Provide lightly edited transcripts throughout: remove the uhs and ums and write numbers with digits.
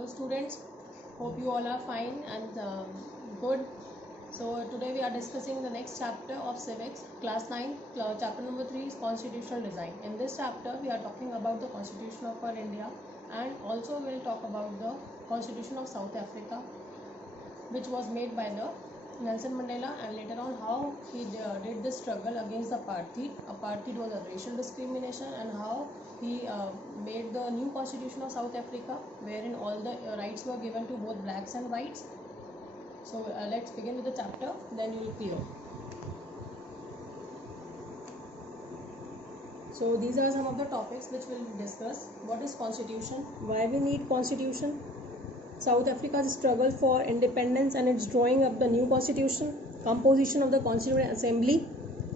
Hello students, hope you all are fine and good. So today we are discussing the next chapter of civics, class 9, chapter number 3 is constitutional design. In this chapter we are talking about the constitution of our India, and also we will talk about the constitution of South Africa, which was made by the Nelson Mandela, and later on how he did the struggle against the apartheid. Apartheid was a racial discrimination, and how he made the new constitution of South Africa, wherein all the rights were given to both blacks and whites. So let's begin with the chapter, then you will clear. So these are some of the topics which we will discuss. What is constitution? Why we need constitution? South Africa's struggle for independence and its drawing up the new constitution, composition of the Constituent Assembly,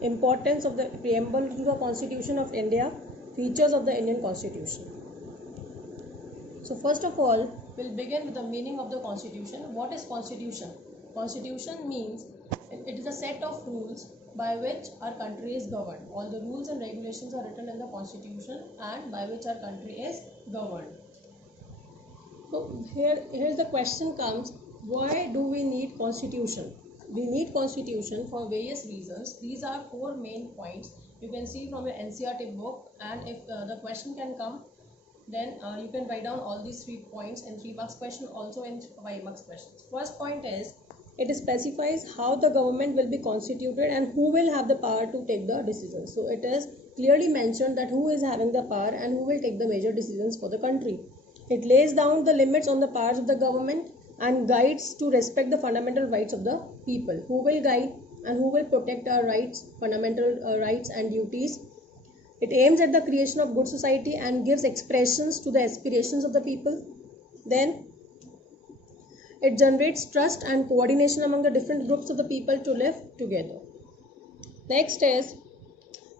importance of the preamble to the Constitution of India, features of the Indian Constitution. So first of all, we'll begin with the meaning of the Constitution. What is Constitution? Constitution means it is a set of rules by which our country is governed. All the rules and regulations are written in the Constitution and by which our country is governed. So here's the question comes, why do we need constitution? We need constitution for various reasons. These are 4 main points you can see from your NCERT book, and if the question can come, then you can write down all these 3 points in 3 marks question, also in 5 marks questions. First point is, it specifies how the government will be constituted and who will have the power to take the decisions. So it is clearly mentioned that who is having the power and who will take the major decisions for the country. It lays down the limits on the powers of the government and guides to respect the fundamental rights of the people. Who will guide and who will protect our rights, fundamental rights and duties. It aims at the creation of good society and gives expressions to the aspirations of the people. Then it generates trust and coordination among the different groups of the people to live together. Next is,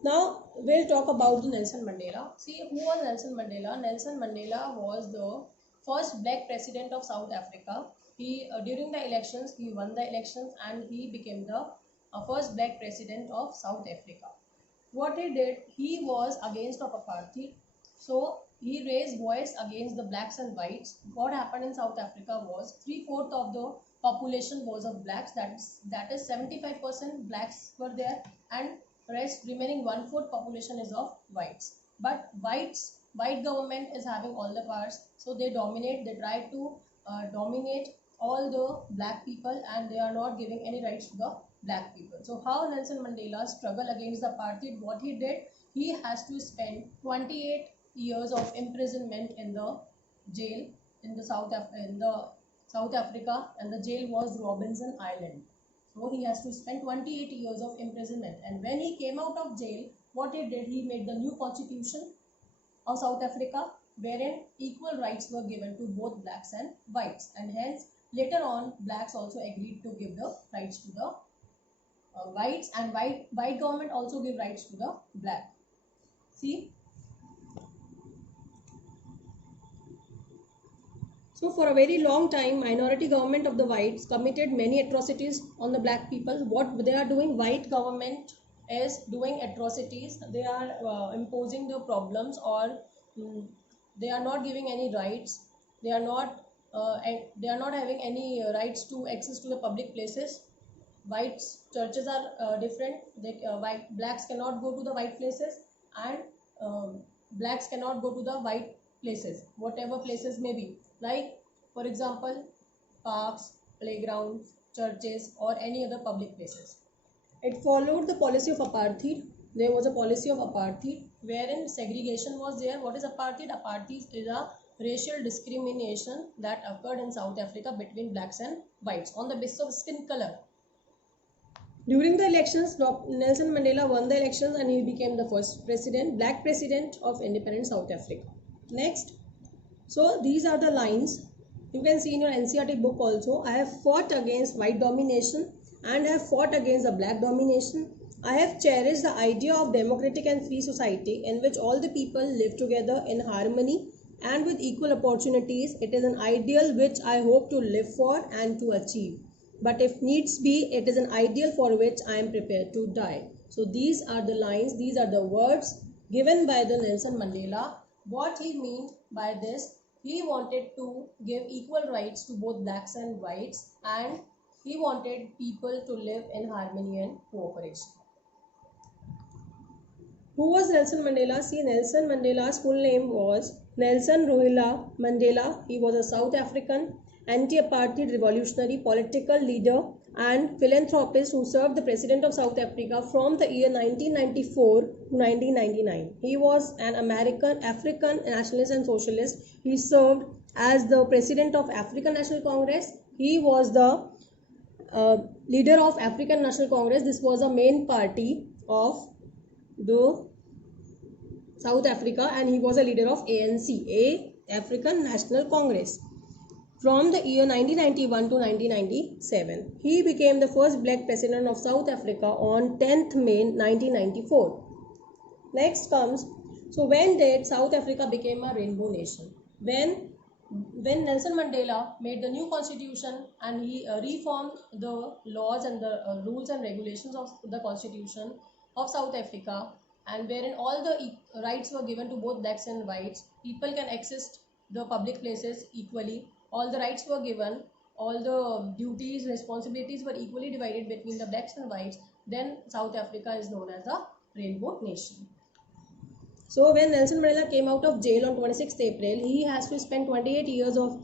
now we'll talk about the Nelson Mandela. See, who was Nelson Mandela? Nelson Mandela was the first black president of South Africa. He during the elections, he won the elections and he became the first black president of South Africa. What he did, he was against of apartheid. So he raised voice against the blacks and whites. What happened in South Africa was 3/4 of the population was of blacks. That is 75% blacks were there, and rest remaining 1/4 population is of whites. But white government is having all the powers, so they dominate. They try to dominate all the black people, and they are not giving any rights to the black people. So how Nelson Mandela struggled against the apartheid? What he did, he has to spend 28 years of imprisonment in the jail in the South Africa, and the jail was Robben Island. So he has to spend 28 years of imprisonment, and when he came out of jail, what he did, he made the new constitution of South Africa, wherein equal rights were given to both blacks and whites, and hence later on blacks also agreed to give the rights to the whites, and white government also give rights to the black. See, so for a very long time, minority government of the whites committed many atrocities on the black people. What they are doing, white government is doing atrocities. They are imposing the problems, or they are not giving any rights. They are not having any rights to access to the public places. Whites churches are different. Blacks cannot go to the white places, and blacks cannot go to the white places, whatever places may be, like for example parks, playgrounds, churches, or any other public places. It followed the policy of apartheid. There was a policy of apartheid wherein segregation was there. What is apartheid? Apartheid is a racial discrimination that occurred in South Africa between blacks and whites on the basis of skin color. During the elections, Nelson Mandela won the elections and he became the first black president of independent South Africa. Next, so these are the lines. You can see in your NCERT book also. I have fought against white domination and have fought against the black domination. I have cherished the idea of democratic and free society in which all the people live together in harmony and with equal opportunities. It is an ideal which I hope to live for and to achieve. But if needs be, it is an ideal for which I am prepared to die. So these are the lines, these are the words given by the Nelson Mandela. What he meant by this, he wanted to give equal rights to both blacks and whites, and he wanted people to live in harmony and cooperation. Who was Nelson Mandela? See, Nelson Mandela's full name was Nelson Rolihlahla Mandela. He was a South African anti-apartheid revolutionary, political leader and philanthropist who served the president of South Africa from the year 1994 to 1999. He was an African nationalist and socialist. He served as the president of African National Congress. He was the leader of African National Congress. This was a main party of the South Africa, and he was a leader of ANC, African National Congress, from the year 1991 to 1997. He became the first black president of South Africa on 10th May 1994. Next comes, so when did South Africa become a rainbow nation? When Nelson Mandela made the new constitution and he reformed the laws and the rules and regulations of the constitution of South Africa, and wherein all the rights were given to both blacks and whites, people can access the public places equally, all the rights were given, all the duties, responsibilities were equally divided between the blacks and whites, then South Africa is known as a rainbow nation. So when Nelson Mandela came out of jail on 26th April, he has to spend 28 years of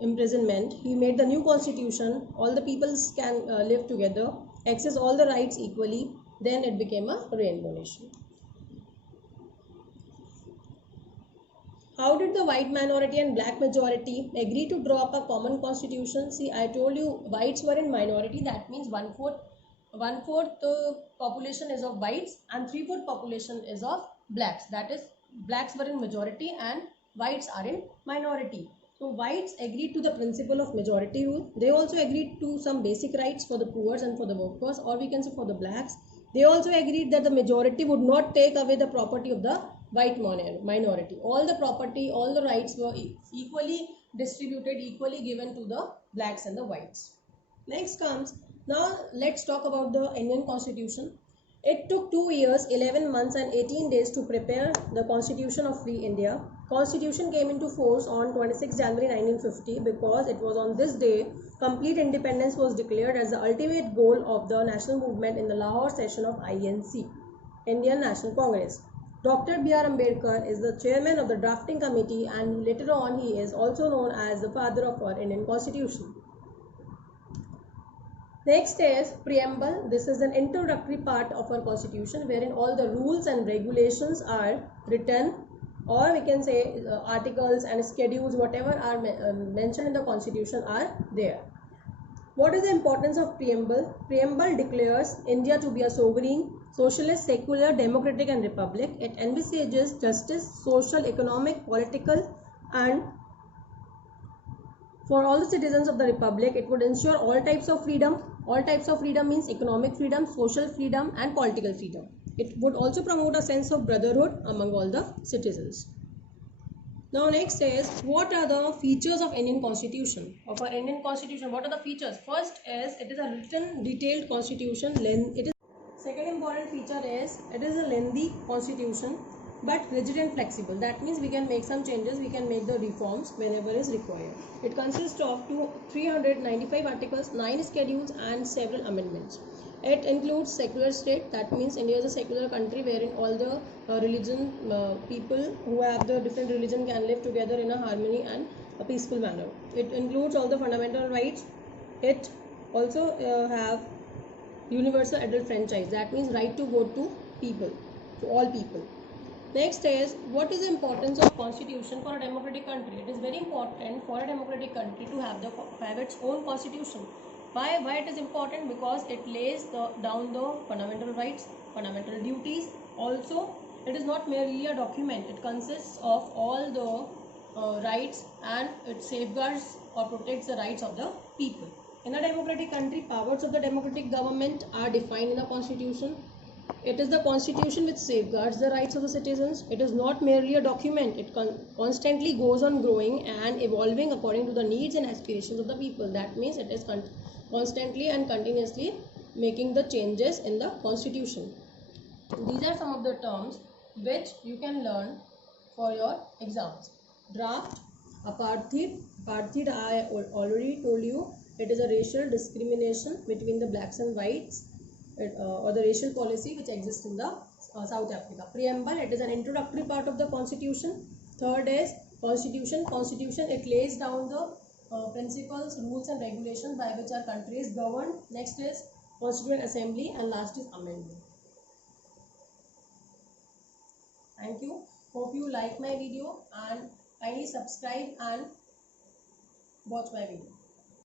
imprisonment. He made the new constitution, all the peoples can live together, access all the rights equally, then it became a rainbow nation. How did the white minority and black majority agree to draw up a common constitution? See, I told you whites were in minority, that means one-fourth population is of whites and three-fourth population is of blacks. That is, blacks were in majority and whites are in minority. So whites agreed to the principle of majority rule. They also agreed to some basic rights for the poor and for the workers, or we can say for the blacks. They also agreed that the majority would not take away the property of the white minority. All the property, all the rights were equally distributed, equally given to the blacks and the whites. Next comes, now let's talk about the Indian Constitution. It took 2 years, 11 months and 18 days to prepare the Constitution of Free India. Constitution came into force on 26 January 1950 because it was on this day complete independence was declared as the ultimate goal of the national movement in the Lahore session of INC, Indian National Congress. Dr. B.R. Ambedkar is the chairman of the drafting committee, and later on he is also known as the father of our Indian Constitution. Next is preamble. This is an introductory part of our constitution wherein all the rules and regulations are written, or we can say articles and schedules, whatever are mentioned in the constitution are there. What is the importance of preamble? Preamble declares India to be a sovereign, socialist, secular, democratic and republic. It envisages justice, social, economic, political and for all the citizens of the republic. It would ensure all types of freedom. All types of freedom means economic freedom, social freedom and political freedom. It would also promote a sense of brotherhood among all the citizens. Now next is, what are the features of Indian Constitution? Of our Indian Constitution, what are the features? First is, it is a written detailed constitution. Second important feature is, it is a lengthy constitution but rigid and flexible. That means we can make some changes, we can make the reforms whenever is required. It consists of 395 articles, 9 schedules and several amendments. It includes secular state. That means India is a secular country wherein all the people who have the different religion can live together in a harmony and a peaceful manner. It includes all the fundamental rights. It also have universal adult franchise. That means right to vote to people, to all people. Next is, what is the importance of constitution for a democratic country? It is very important for a democratic country to have its own constitution. Why it is important? Because it lays down the fundamental rights, fundamental duties. Also, it is not merely a document. It consists of all the rights, and it safeguards or protects the rights of the people. In a democratic country, powers of the democratic government are defined in the constitution. It is the constitution which safeguards the rights of the citizens. It is not merely a document. It constantly goes on growing and evolving according to the needs and aspirations of the people. That means it is constantly and continuously making the changes in the constitution. These are some of the terms which you can learn for your exams. Draft, Apartheid, I already told you, it is a racial discrimination between the blacks and whites, or the racial policy which exists in the South Africa. Preamble, it is an introductory part of the constitution. Third is constitution. Constitution, it lays down the principles, rules and regulations by which our country is governed. Next is Constituent Assembly, and last is amendment. Thank you. Hope you like my video, and kindly subscribe and watch my video.